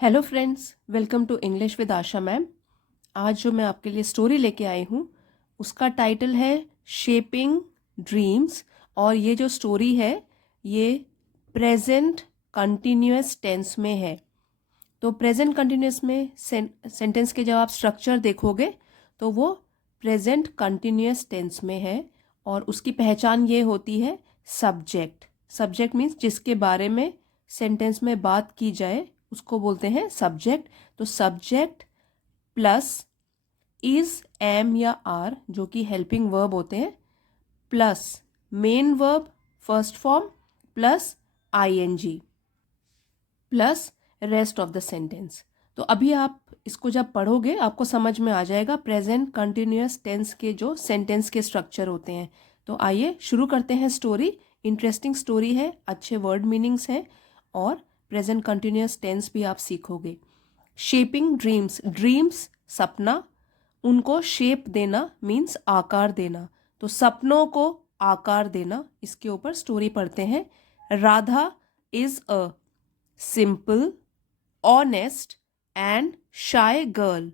Hello friends, welcome to English with Asha ma'am. आज जो मैं आपके लिए स्टोरी लेके आई हूँ उसका टाइटल है शेपिंग ड्रीम्स। और ये जो स्टोरी है ये प्रेजेंट कंटिन्यूअस टेंस में है। तो प्रेजेंट कंटिन्यूअस में सेंटेंस के जब आप स्ट्रक्चर देखोगे तो वो प्रेजेंट कंटिन्यूअस टेंस में है। और उसकी पहचान ये होती है सब्जेक्ट। सब्जेक्ट मीन्स जिसके बारे में सेंटेंस में बात की जाए उसको बोलते हैं सब्जेक्ट। तो सब्जेक्ट प्लस इज, एम या आर जो कि हेल्पिंग वर्ब होते हैं, plus main verb first form plus ING plus rest of the sentence. तो अभी आप इसको जब पढ़ोगे आपको समझ में आ जाएगा प्रेजेंट कंटिन्यूअस टेंस के जो सेंटेंस के स्ट्रक्चर होते हैं। तो आइए शुरू करते हैं स्टोरी। इंटरेस्टिंग स्टोरी है, अच्छे वर्ड मीनिंग्स हैं और प्रेजेंट कंटिन्यूअस टेंस भी आप सीखोगे। शेपिंग ड्रीम्स, ड्रीम्स सपना, उनको शेप देना मीन्स आकार देना। तो सपनों को आकार देना, इसके ऊपर स्टोरी पढ़ते हैं। Radha is a simple, honest and shy girl.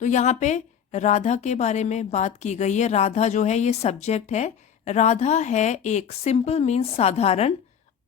तो यहाँ पे राधा के बारे में बात की गई है। राधा जो है ये सब्जेक्ट है। राधा है एक, सिंपल मीन्स साधारण,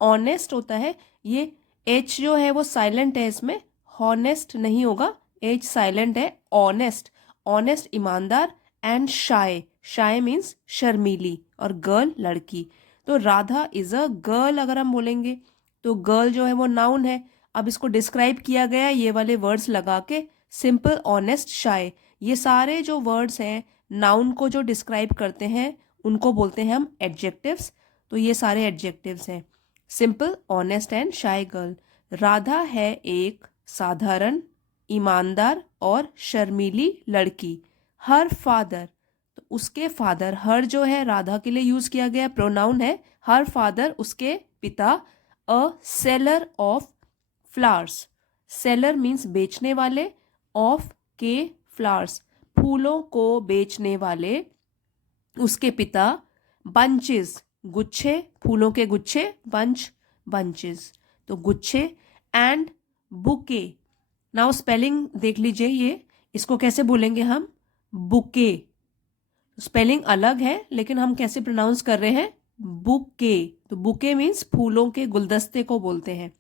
ऑनेस्ट होता है, ये एच जो है वो साइलेंट है, इसमें हॉनेस्ट नहीं होगा, एच साइलेंट है, ऑनेस्ट, ऑनेस्ट ईमानदार, एंड शाय, शाय मीन्स शर्मीली, और गर्ल लड़की। तो राधा इज अ गर्ल अगर हम बोलेंगे तो गर्ल जो है वो नाउन है। अब इसको डिस्क्राइब किया गया ये वाले वर्ड्स लगा के, सिंपल, ऑनेस्ट, शाय, ये सारे जो वर्ड्स हैं नाउन को जो डिस्क्राइब करते हैं उनको बोलते हैं हम एडजेक्टिव्स। तो ये सारे एडजेक्टिव्स हैं, simple, honest and shy girl. Radha है एक साधारण, ईमानदार और शर्मीली लड़की। हर फादर, तो उसके फादर, हर जो है राधा के लिए यूज किया गया प्रोनाउन है, हर फादर उसके पिता, a seller of flowers, seller means बेचने वाले, ऑफ के फ्लावर्स फूलों को बेचने वाले, उसके पिता, बंचेस गुच्छे, फूलों के गुच्छे, बंच बंचेस तो गुच्छे, एंड बुके। नाउ स्पेलिंग देख लीजिए, ये इसको कैसे बोलेंगे हम, बुके। स्पेलिंग अलग है लेकिन हम कैसे प्रोनाउंस कर रहे हैं, बुके। तो बुके मीन्स फूलों के गुलदस्ते को बोलते हैं।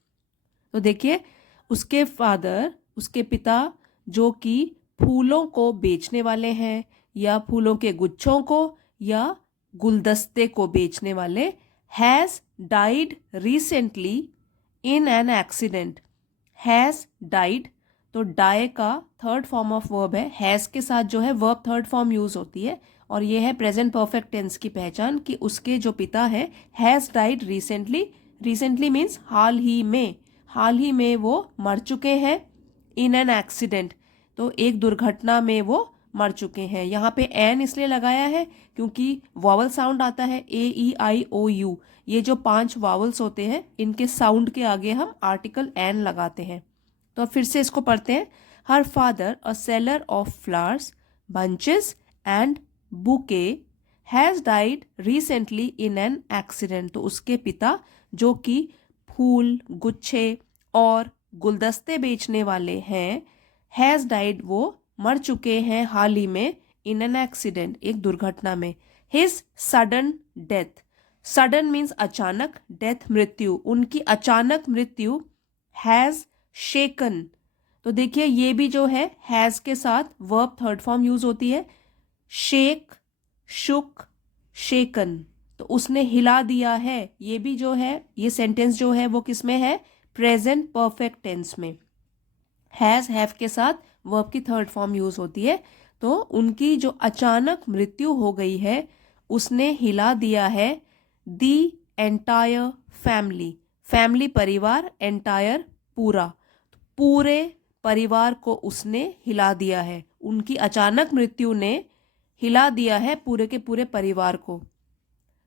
तो देखिए उसके फादर, उसके पिता जो कि फूलों को बेचने वाले हैं या फूलों के गुच्छों को या गुलदस्ते को बेचने वाले, has died recently in an accident. Has died, तो डाई का थर्ड फॉर्म ऑफ वर्ब है, हैज के साथ जो है वर्ब थर्ड फॉर्म यूज होती है। और ये है प्रेजेंट परफेक्ट टेंस की पहचान कि उसके जो पिता है has died recently, recently means हाल ही में, हाल ही में वो मर चुके हैं, इन एन एक्सीडेंट, तो एक दुर्घटना में वो मर चुके हैं। यहाँ पे एन इसलिए लगाया है क्योंकि वावल साउंड आता है AEIOU, ये जो 5 वावल्स होते हैं इनके साउंड के आगे हम आर्टिकल एन लगाते हैं। तो फिर से इसको पढ़ते हैं। Her father a seller of flowers, bunches and bouquet has died recently in an accident. तो उसके पिता जो कि फूल, गुच्छे और गुलदस्ते बेचने वाले हैं, हैज डाइड वो मर चुके हैं हाल ही में, इन एन एक्सीडेंट एक दुर्घटना में। His sudden death, sudden means अचानक, डेथ मृत्यु, उनकी अचानक मृत्यु, हैज शेकन। तो देखिए ये भी जो है हैज के साथ वर्ब थर्ड फॉर्म यूज होती है, शेक, शुक, शेकन, तो उसने हिला दिया है। ये भी जो है ये सेंटेंस जो है वो किस में है, प्रेजेंट परफेक्ट टेंस में। हैज, हैव के साथ वर्ब की थर्ड फॉर्म यूज होती है। तो उनकी जो अचानक मृत्यु हो गई है उसने हिला दिया है दी एंटायर फैमिली, फैमिली परिवार, एंटायर पूरा, पूरे परिवार को उसने हिला दिया है, उनकी अचानक मृत्यु ने हिला दिया है पूरे के पूरे परिवार को।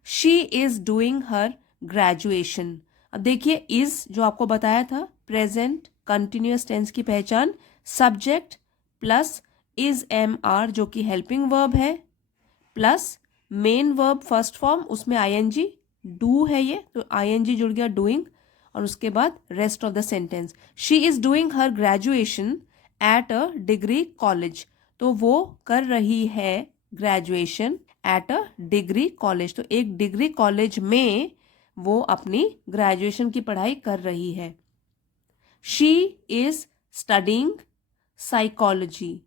She is doing her graduation. अब देखिए इज जो आपको बताया था प्रेजेंट कंटिन्यूअस टेंस की पहचान, सब्जेक्ट प्लस इज MR जो कि हेल्पिंग वर्ब है, plus main verb first form उसमें ING, डू है ये तो ING जुड़ गया डूइंग, और उसके बाद rest of the sentence. She is doing her graduation at a degree college, तो वो कर रही है graduation at a degree college, तो एक डिग्री कॉलेज में वो अपनी ग्रेजुएशन की पढ़ाई कर रही है। शी इज स्टडिंग साइकोलॉजी,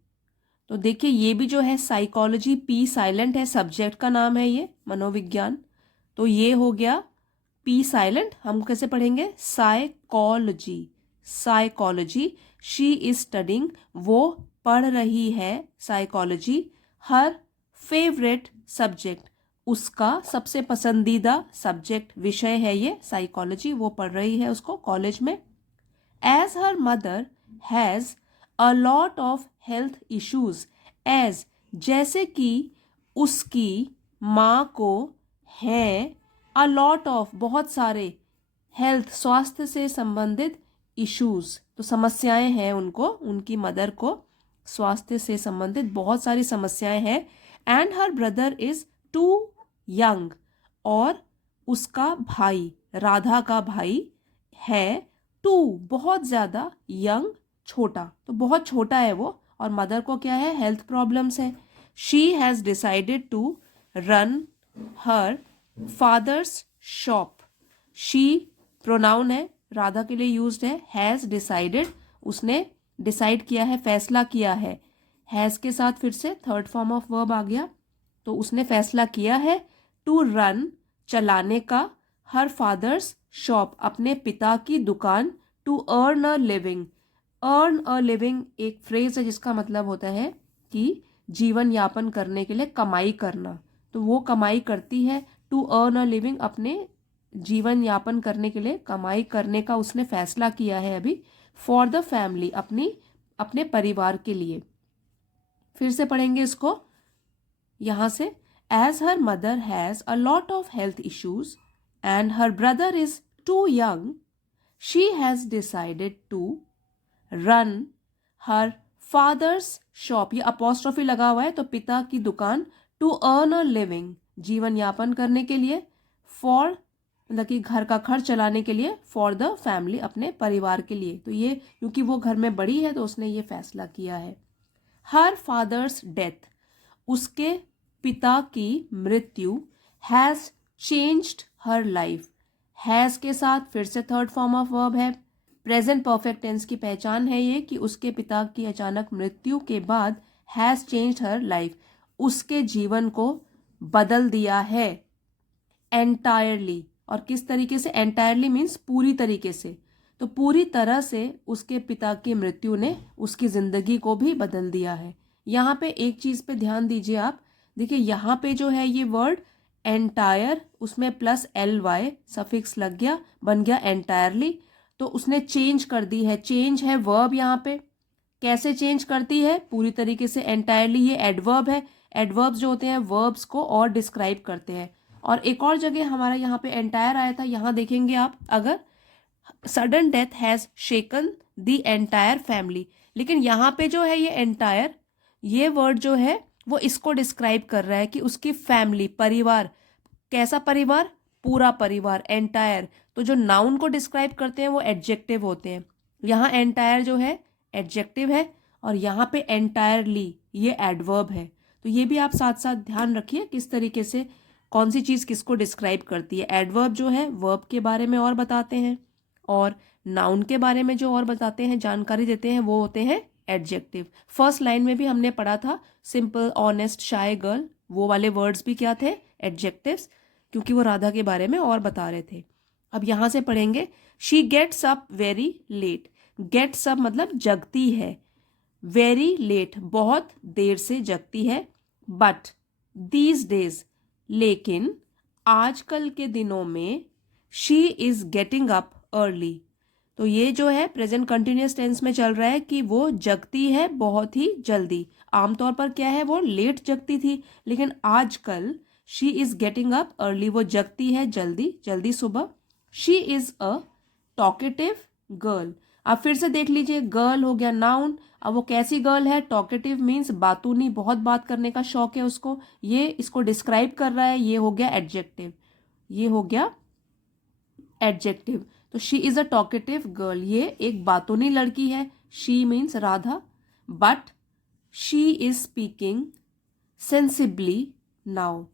तो देखिए ये भी जो है साइकोलॉजी, पी साइलेंट है, सब्जेक्ट का नाम है ये, मनोविज्ञान, तो ये हो गया पी साइलेंट। हम कैसे पढ़ेंगे, psychology, psychology. She is studying, वो पढ़ रही है साइकोलॉजी। हर फेवरेट सब्जेक्ट, उसका सबसे पसंदीदा सब्जेक्ट, विषय है ये साइकोलॉजी, वो पढ़ रही है उसको कॉलेज में। As her mother has a lot of health issues, as जैसे कि उसकी माँ को है अ लॉट ऑफ बहुत सारे, हेल्थ स्वास्थ्य से संबंधित, इश्यूज तो समस्याएं हैं उनको, उनकी मदर को स्वास्थ्य से संबंधित बहुत सारी समस्याएं हैं। And her brother is too young, और उसका भाई, राधा का भाई है टू बहुत ज़्यादा, यंग छोटा, तो बहुत छोटा है वो, और मदर को क्या है, हेल्थ प्रॉब्लम्स है। She has decided to run her father's shop, she pronoun है, राधा के लिए यूज्ड है। हैज़ डिसाइडेड, उसने डिसाइड किया है, फैसला किया है। हैज़ के साथ फिर से थर्ड फॉर्म ऑफ वर्ब आ गया, तो उसने फैसला किया है टू रन, चलाने का, हर फादर्स शॉप, अपने पिता की दुकान, to earn a living. Earn a living एक फ्रेज है जिसका मतलब होता है कि जीवन यापन करने के लिए कमाई करना, तो वो कमाई करती है। टू अर्न अ लिविंग, अपने जीवन यापन करने के लिए कमाई करने का उसने फैसला किया है अभी। फॉर द फैमिली, अपने परिवार के लिए। फिर से पढ़ेंगे इसको यहाँ से। As her mother has a lot of health issues and her brother is too young, she has decided to run her father's shop, ये अपॉस्ट्रोफी लगा हुआ है तो पिता की दुकान, टू अर्न अ लिविंग, जीवन यापन करने के लिए, फॉर मतलब कि घर का खर्च चलाने के लिए, फॉर द फैमिली, अपने परिवार के लिए, तो ये क्योंकि वो घर में बड़ी है तो उसने ये फैसला किया है। हर फादर्स डेथ, उसके पिता की मृत्यु, has changed her life, has के साथ फिर से थर्ड फॉर्म ऑफ वर्ब है, प्रेजेंट परफेक्ट टेंस की पहचान है ये कि उसके पिता की अचानक मृत्यु के बाद हैज़ चेंज्ड हर लाइफ, उसके जीवन को बदल दिया है। एंटायरली, और किस तरीके से, एंटायरली मीन्स पूरी तरीके से, तो पूरी तरह से उसके पिता की मृत्यु ने उसकी ज़िंदगी को भी बदल दिया है। यहाँ पे एक चीज़ पे ध्यान दीजिए आप, देखिए यहाँ पे जो है ये वर्ड एंटायर, उसमें प्लस ly सफिक्स लग गया, बन गया एंटायरली, तो उसने चेंज कर दी है, चेंज है वर्ब यहाँ पे। कैसे चेंज करती है, पूरी तरीके से, एंटायरली ये एडवर्ब है, एडवर्ब्स जो होते हैं वर्ब्स को और डिस्क्राइब करते हैं। और एक और जगह हमारा यहाँ पे एंटायर आया था, यहाँ देखेंगे आप, अगर sudden death has shaken the entire family, लेकिन यहाँ पे जो है ये एंटायर, ये वर्ड जो है वो इसको डिस्क्राइब कर रहा है कि उसकी फैमिली, परिवार, कैसा परिवार, पूरा परिवार, एंटायर, तो जो नाउन को डिस्क्राइब करते हैं वो एडजेक्टिव होते हैं। यहाँ एंटायर जो है एडजेक्टिव है, और यहाँ पे एंटायरली ये एडवर्ब है, तो ये भी आप साथ साथ ध्यान रखिए किस तरीके से कौन सी चीज़ किसको डिस्क्राइब करती है। एडवर्ब जो है वर्ब के बारे में और बताते हैं, और नाउन के बारे में जो और बताते हैं, जानकारी देते हैं, वो होते हैं एडजेक्टिव। फर्स्ट लाइन में भी हमने पढ़ा था सिंपल, ऑनेस्ट, शाय गर्ल, वो वाले वर्ड्स भी क्या थे, एडजेक्टिव्स, क्योंकि वो राधा के बारे में और बता रहे थे। अब यहाँ से पढ़ेंगे, she gets up very late, gets up मतलब जगती है, वेरी लेट बहुत देर से जगती है, बट दीज डेज लेकिन आजकल के दिनों में, she is getting up early, तो ये जो है प्रेजेंट कंटिन्यूस टेंस में चल रहा है कि वो जगती है बहुत ही जल्दी। आमतौर पर क्या है, वो लेट जगती थी, लेकिन आजकल she is getting up early, वो जगती है जल्दी जल्दी सुबह। She is a talkative girl, अब फिर से देख लीजिए, गर्ल हो गया नाउन, अब वो कैसी गर्ल है, टॉकेटिव मीन्स बातूनी, बहुत बात करने का शौक है उसको, ये इसको डिस्क्राइब कर रहा है, ये हो गया एडजेक्टिव, ये हो गया एडजेक्टिव। तो she is a talkative girl, ये एक बातूनी लड़की है. She means Radha. But she is speaking sensibly now.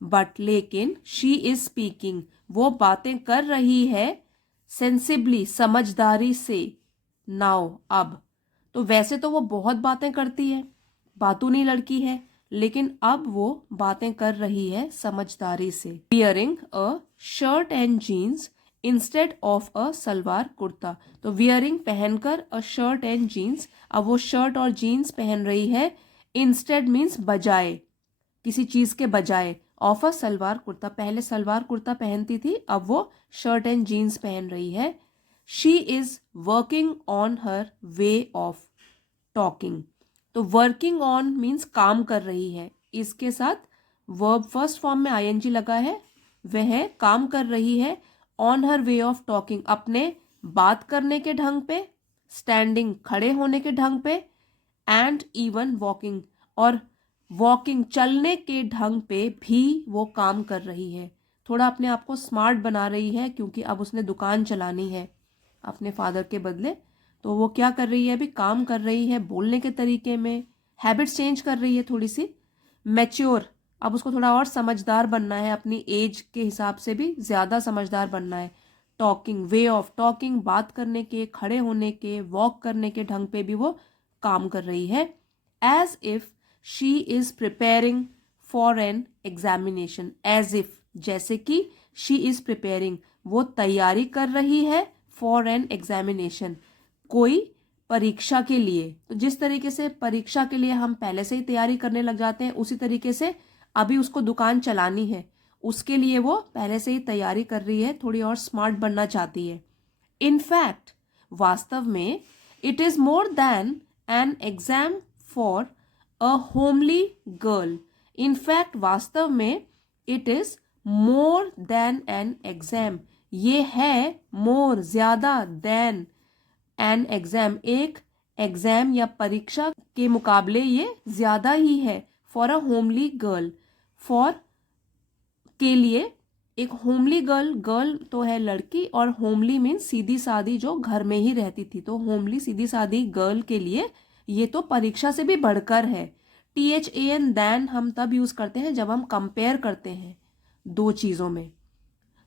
But लेकिन शी इज स्पीकिंग, वो बातें कर रही है, सेंसिबली समझदारी से, नाउ अब. तो वैसे तो वो बहुत बातें करती है, बातूनी लड़की है, लेकिन अब वो बातें कर रही है समझदारी से. Wearing a shirt and jeans instead of a salwar kurta. तो वियरिंग पहनकर, अ शर्ट एंड जीन्स, अब वो शर्ट और जीन्स पहन रही है. इंस्टेड मीन्स बजाय, किसी चीज के बजाय. ऑफ अ सलवार कुर्ता, पहले सलवार कुर्ता पहनती थी, अब वो शर्ट एंड जीन्स पहन रही है. She is working on her way of talking. तो वर्किंग ऑन मीन्स काम कर रही है, इसके साथ वर्ब फर्स्ट फॉर्म में आईएनजी लगा है. वह काम कर रही है. On her way of talking, अपने बात करने के ढंग पे. स्टैंडिंग, खड़े होने के ढंग पे. एंड इवन वॉकिंग, और वॉकिंग, चलने के ढंग पे भी वो काम कर रही है. थोड़ा अपने आप को स्मार्ट बना रही है, क्योंकि अब उसने दुकान चलानी है अपने फादर के बदले. तो वो क्या कर रही है, अभी काम कर रही है, बोलने के तरीके में हैबिट्स चेंज कर रही है थोड़ी सी. मैच्योर, अब उसको थोड़ा और समझदार बनना है, अपनी एज के हिसाब से भी ज़्यादा समझदार बनना है. टॉकिंग, वे ऑफ टॉकिंग, बात करने के, खड़े होने के, वॉक करने के ढंग पे भी वो काम कर रही है. As if she is preparing for an examination. As if, जैसे कि, शी इज प्रिपेयरिंग, वो तैयारी कर रही है, फॉर एन एग्जामिनेशन, कोई परीक्षा के लिए. तो जिस तरीके से परीक्षा के लिए हम पहले से ही तैयारी करने लग जाते हैं, उसी तरीके से अभी उसको दुकान चलानी है, उसके लिए वो पहले से ही तैयारी कर रही है, थोड़ी और स्मार्ट बनना चाहती है. इनफैक्ट, वास्तव में, it is more than an exam for a homely girl. In fact, वास्तव में, it is more than an exam, ये है मोर, ज्यादा, देन एन एग्जाम, एक एग्जाम या परीक्षा के मुकाबले ये ज्यादा ही है. For a homely girl, for के लिए, एक होमली गर्ल, गर्ल तो है लड़की, और होमली मीन्स सीधी सादी, जो घर में ही रहती थी. तो होमली, सीधी सादी गर्ल के लिए ये तो परीक्षा से भी बढ़कर है. THAN, दैन, हम तब यूज करते हैं जब हम कंपेयर करते हैं दो चीजों में.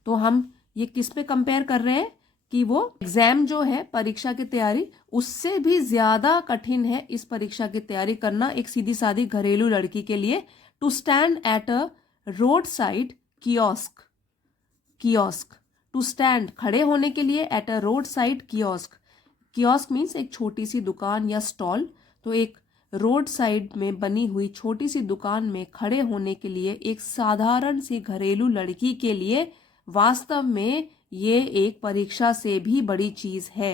तो हम ये किस पे कंपेयर कर रहे हैं कि वो एग्जाम जो है, परीक्षा की तैयारी, उससे भी ज्यादा कठिन है इस परीक्षा की तैयारी करना एक सीधी सादी घरेलू लड़की के लिए. To stand at a road side kiosk. Kiosk, to stand, खड़े होने के लिए, at a road side kiosk. Kiosk means एक छोटी सी दुकान या स्टॉल. तो एक रोड साइड में बनी हुई छोटी सी दुकान में खड़े होने के लिए एक साधारण सी घरेलू लड़की के लिए वास्तव में ये एक परीक्षा से भी बड़ी चीज है.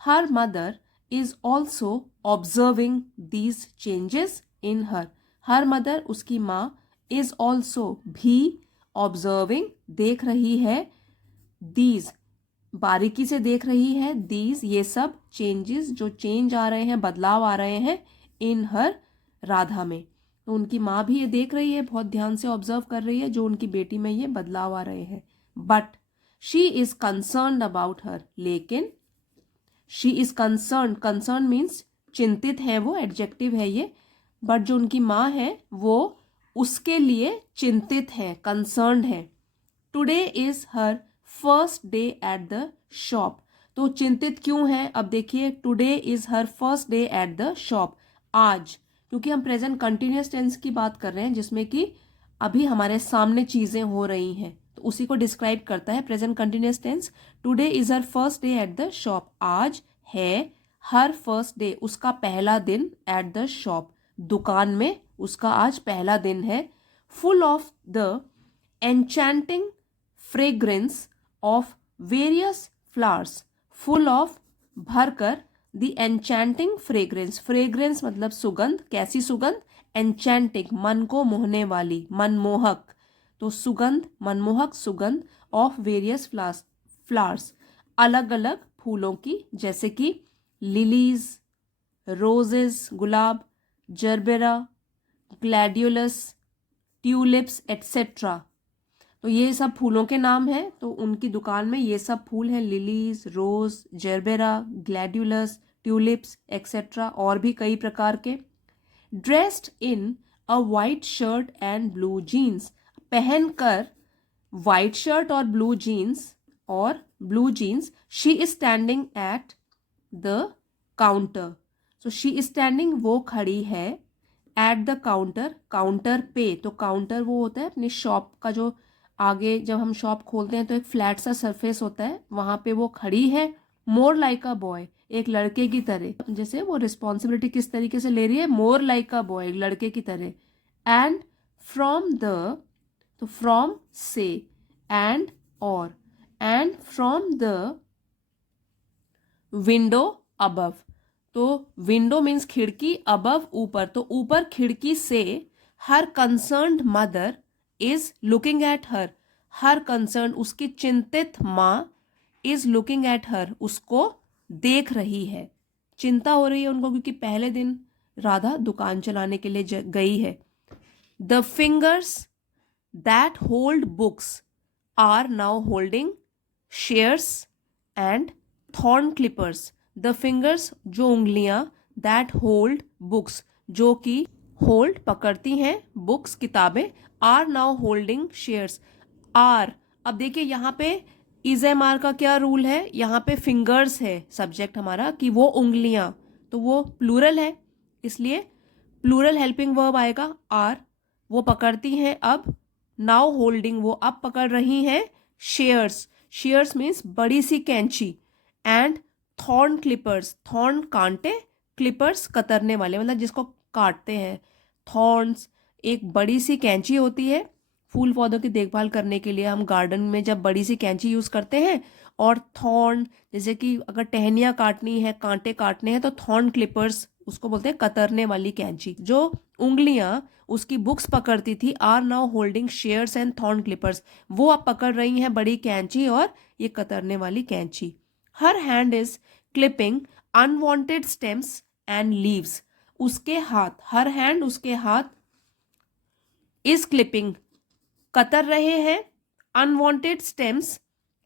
Her mother is also observing these changes in her. Her mother, उसकी माँ, इज ऑल्सो, भी, ऑब्जर्विंग, देख रही है, दीज, बारीकी से देख रही है, दीज, ये सब, चेंजेस, जो चेंज आ रहे हैं, बदलाव आ रहे हैं, इन हर, राधा में. तो उनकी माँ भी ये देख रही है, बहुत ध्यान से ऑब्जर्व कर रही है जो उनकी बेटी में ये बदलाव आ रहे हैं. But she is concerned about her, लेकिन, she is concern, concern means चिंतित है, वो एडजेक्टिव है ये. बट जो उनकी माँ है वो उसके लिए चिंतित है, कंसर्न्ड है. Today is her first day at the shop. तो चिंतित क्यों है, अब देखिए, today is her first day at the shop, आज, क्योंकि हम प्रेजेंट कंटिन्यूअस टेंस की बात कर रहे हैं जिसमें कि अभी हमारे सामने चीजें हो रही हैं, तो उसी को डिस्क्राइब करता है present continuous tense. Today is her first day at the shop, आज है हर फर्स्ट डे, उसका पहला दिन, एट द शॉप, दुकान में उसका आज पहला दिन है. Full of the enchanting fragrance of various flowers. Full of, भरकर, द एन्चैंटिंग फ्रेग्रेंस, फ्रेग्रेंस मतलब सुगंध, कैसी सुगंध, एन्चैंटिंग, मन को मोहने वाली, मनमोहक. तो सुगंध, मनमोहक सुगंध, ऑफ वेरियस फ्लावर्स, फ्लावर्स, अलग अलग फूलों की, जैसे कि लिलीज, रोजेस, गुलाब, जरबेरा, ग्लैडियोलस, ट्यूलिप्स, एटसेट्रा. तो ये सब फूलों के नाम हैं। तो उनकी दुकान में ये सब फूल हैं, lilies, rose, gerbera, gladiolus, tulips etcetera, और भी कई प्रकार के। Dressed in a white shirt and blue jeans, पहनकर वाइट शर्ट और blue jeans, she is standing at the counter. So she is standing, वो खड़ी है, एट द काउंटर, काउंटर पे। तो काउंटर वो होता है अपनी शॉप का, जो आगे जब हम शॉप खोलते हैं तो एक फ्लैट सा सरफेस होता है, वहां पे वो खड़ी है। मोर लाइक अ बॉय, एक लड़के की तरह, जैसे वो रिस्पॉन्सिबिलिटी किस तरीके से ले रही है, मोर लाइक अ बॉय, लड़के की तरह। एंड फ्रॉम द, तो फ्रॉम से, एंड और, and from the window above. तो विंडो मीन्स खिड़की, अबव ऊपर, तो ऊपर खिड़की से her concerned mother is looking at her, her concern उसकी चिंतित माँ, इज लुकिंग एट हर, उसको देख रही है, चिंता हो रही है उनको, क्योंकि पहले दिन राधा दुकान चलाने के लिए गई है। The fingers that hold books are now holding shears and thorn clippers. The fingers, जो उंगलियां, दैट होल्ड बुक्स, जो कि होल्ड पकड़ती हैं, बुक्स किताबें, are now holding shears. Are, अब देखिए यहाँ पे इज एम आर का क्या रूल है, यहाँ पे फिंगर्स है सब्जेक्ट हमारा, कि वो उंगलियां, तो वो प्लूरल है, इसलिए प्लूरल हेल्पिंग वर्ब आएगा आर, वो पकड़ती हैं अब। नाउ होल्डिंग, वो अब पकड़ रही हैं। शेयर्स, शेयर्स मीन्स बड़ी सी कैंची। एंड थॉर्न क्लिपर्स, थॉर्न कांटे, क्लिपर्स कतरने वाले, मतलब जिसको काटते हैं। थॉर्न्स एक बड़ी सी कैंची होती है, फूल पौधों की देखभाल करने के लिए हम गार्डन में जब बड़ी सी कैंची यूज करते हैं। और थॉर्न, जैसे कि अगर टहनियाँ काटनी है, कांटे काटने हैं, तो थॉर्न क्लिपर्स उसको बोलते हैं, कतरने वाली कैंची। जो उंगलियां उसकी बुक्स पकड़ती थी, are now holding shears and thorn clippers, वो अब पकड़ रही हैं बड़ी कैंची और ये कतरने वाली कैंची। Her hand is clipping unwanted stems and leaves, उसके हाथ, हर हैंड उसके हाथ, इज क्लिपिंग कतर रहे हैं, unwanted stems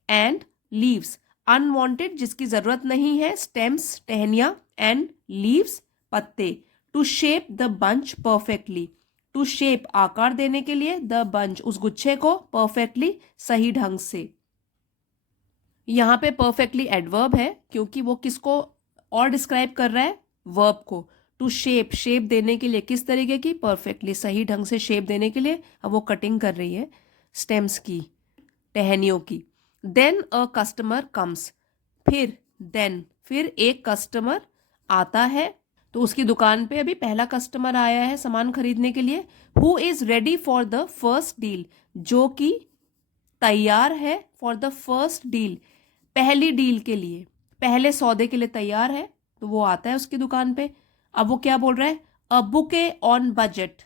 and leaves, unwanted जिसकी जरूरत नहीं है, स्टेम्स टहनियां, एंड लीव्स पत्ते। To shape the bunch perfectly, to shape आकार देने के लिए, द बंच उस गुच्छे को, परफेक्टली सही ढंग से। यहां पे परफेक्टली एडवर्ब है, क्योंकि वो किसको और डिस्क्राइब कर रहा है, वर्ब को। टू शेप, शेप देने के लिए, किस तरीके की, परफेक्टली सही ढंग से शेप देने के लिए। अब वो कटिंग कर रही है स्टेम्स की, टहनियों की। देन अ कस्टमर कम्स, फिर एक कस्टमर आता है, तो उसकी दुकान पे अभी पहला कस्टमर आया है सामान खरीदने के लिए। Who is ready for the first deal, जो कि तैयार है, फॉर द फर्स्ट डील, पहली डील के लिए, पहले सौदे के लिए तैयार है, तो वो आता है उसकी दुकान पे। अब वो क्या बोल रहा है, अ बुके ऑन बजट,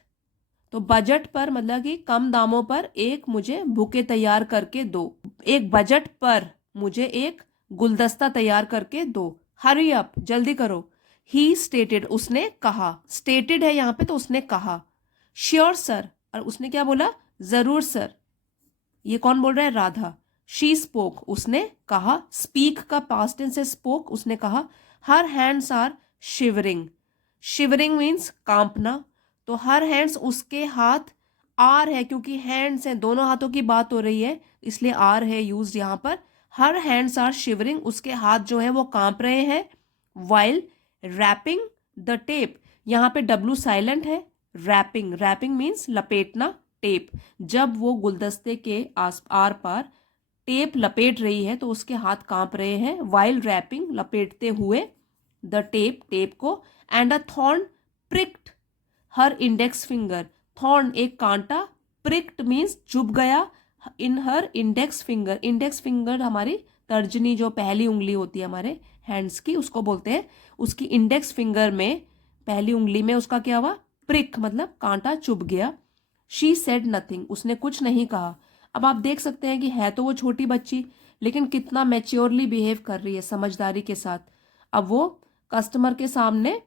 तो बजट पर मतलब कि कम दामों पर एक मुझे बुके तैयार करके दो, एक बजट पर मुझे एक गुलदस्ता तैयार करके दो। हरी अप, जल्दी करो। ही स्टेटेड, उसने कहा, स्टेटेड है यहाँ पे तो उसने कहा। श्योर सर, और उसने क्या बोला, जरूर सर। ये कौन बोल रहा है, राधा। शी स्पोक, उसने कहा, स्पीक का पास्ट टेंस है स्पोक, उसने कहा। Her hands are shivering, shivering means कांपना, तो हर हैंड्स उसके हाथ, आर है क्योंकि हैंड्स हैं, दोनों हाथों की बात हो रही है, इसलिए आर है यूज्ड यहाँ पर। हर हैंड्स आर शिवरिंग, उसके हाथ जो है वो कांप रहे हैं। वाइल रैपिंग द टेप, यहाँ पे डब्लू साइलेंट है। रैपिंग, रैपिंग मीन्स लपेटना, टेप, जब वो गुलदस्ते के आस आर पार टेप लपेट रही है तो उसके हाथ कांप रहे हैं। वाइल रैपिंग, लपेटते हुए, द टेप, टेप को। And a thorn pricked her index finger, thorn एक कांटा, प्रिक्ड मीन्स चुभ गया, in her index finger, index finger हमारी तर्जनी जो पहली उंगली होती है हमारे हैंड्स की, उसको बोलते हैं। उसकी इंडेक्स फिंगर में, पहली उंगली में उसका क्या हुआ, प्रिक, मतलब कांटा चुभ गया। शी सेड नथिंग, उसने कुछ नहीं कहा। अब आप देख सकते हैं कि है तो वो छोटी बच्ची, लेकिन कितना मैच्योरली बिहेव कर रही है, समझदारी के साथ। अब वो कस्टमर के सामने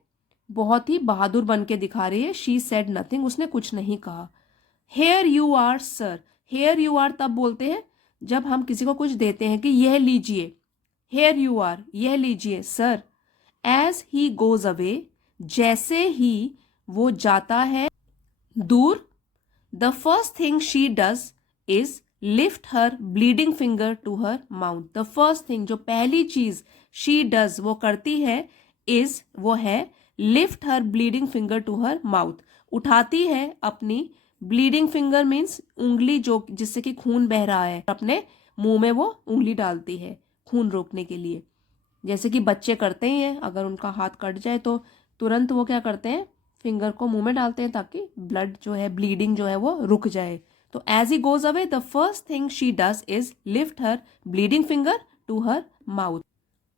बहुत ही बहादुर बन के दिखा रही है। शी सेड नथिंग, उसने कुछ नहीं कहा। Here you are sir, here you are तब बोलते हैं जब हम किसी को कुछ देते हैं कि यह लीजिए, हेयर यू आर, यह लीजिए sir. As he goes away, जैसे ही वो जाता है दूर, the first thing she does is lift her bleeding finger to her mouth. The first thing, जो पहली चीज शी डज वो करती है, इज वो है lift her bleeding finger to her mouth, उठाती है अपनी ब्लीडिंग फिंगर मीन्स उंगली जो जिससे कि खून बह रहा है, अपने मुंह में वो उंगली डालती है खून रोकने के लिए। जैसे कि बच्चे करते ही हैं, अगर उनका हाथ कट जाए तो तुरंत वो क्या करते हैं, फिंगर को मुंह में डालते हैं ताकि ब्लड जो है, ब्लीडिंग जो है वो रुक जाए। तो as he goes away the first thing she does is lift her bleeding finger to her mouth.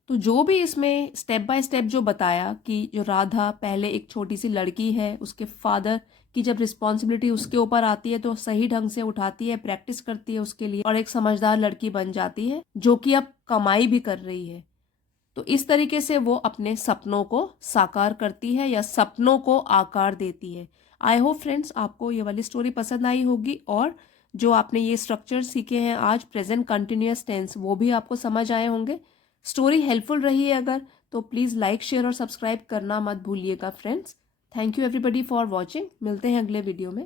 तो जो भी इसमें स्टेप बाय स्टेप जो बताया कि जो राधा पहले एक छोटी सी लड़की है, उसके फादर की जब रिस्पॉन्सिबिलिटी उसके ऊपर आती है तो सही ढंग से उठाती है, प्रैक्टिस करती है उसके लिए और एक समझदार लड़की बन जाती है जो कि अब कमाई भी कर रही है। तो इस तरीके से वो अपने सपनों को साकार करती है या सपनों को आकार देती है। आई होप फ्रेंड्स आपको ये वाली स्टोरी पसंद आई होगी और जो आपने ये स्ट्रक्चर सीखे हैं आज, प्रेजेंट कंटिन्यूअस टेंस, वो भी आपको समझ आए होंगे। स्टोरी हेल्पफुल रही है अगर, तो प्लीज़ लाइक शेयर और सब्सक्राइब करना मत भूलिएगा friends. Thank you everybody for watching. मिलते हैं अगले वीडियो में।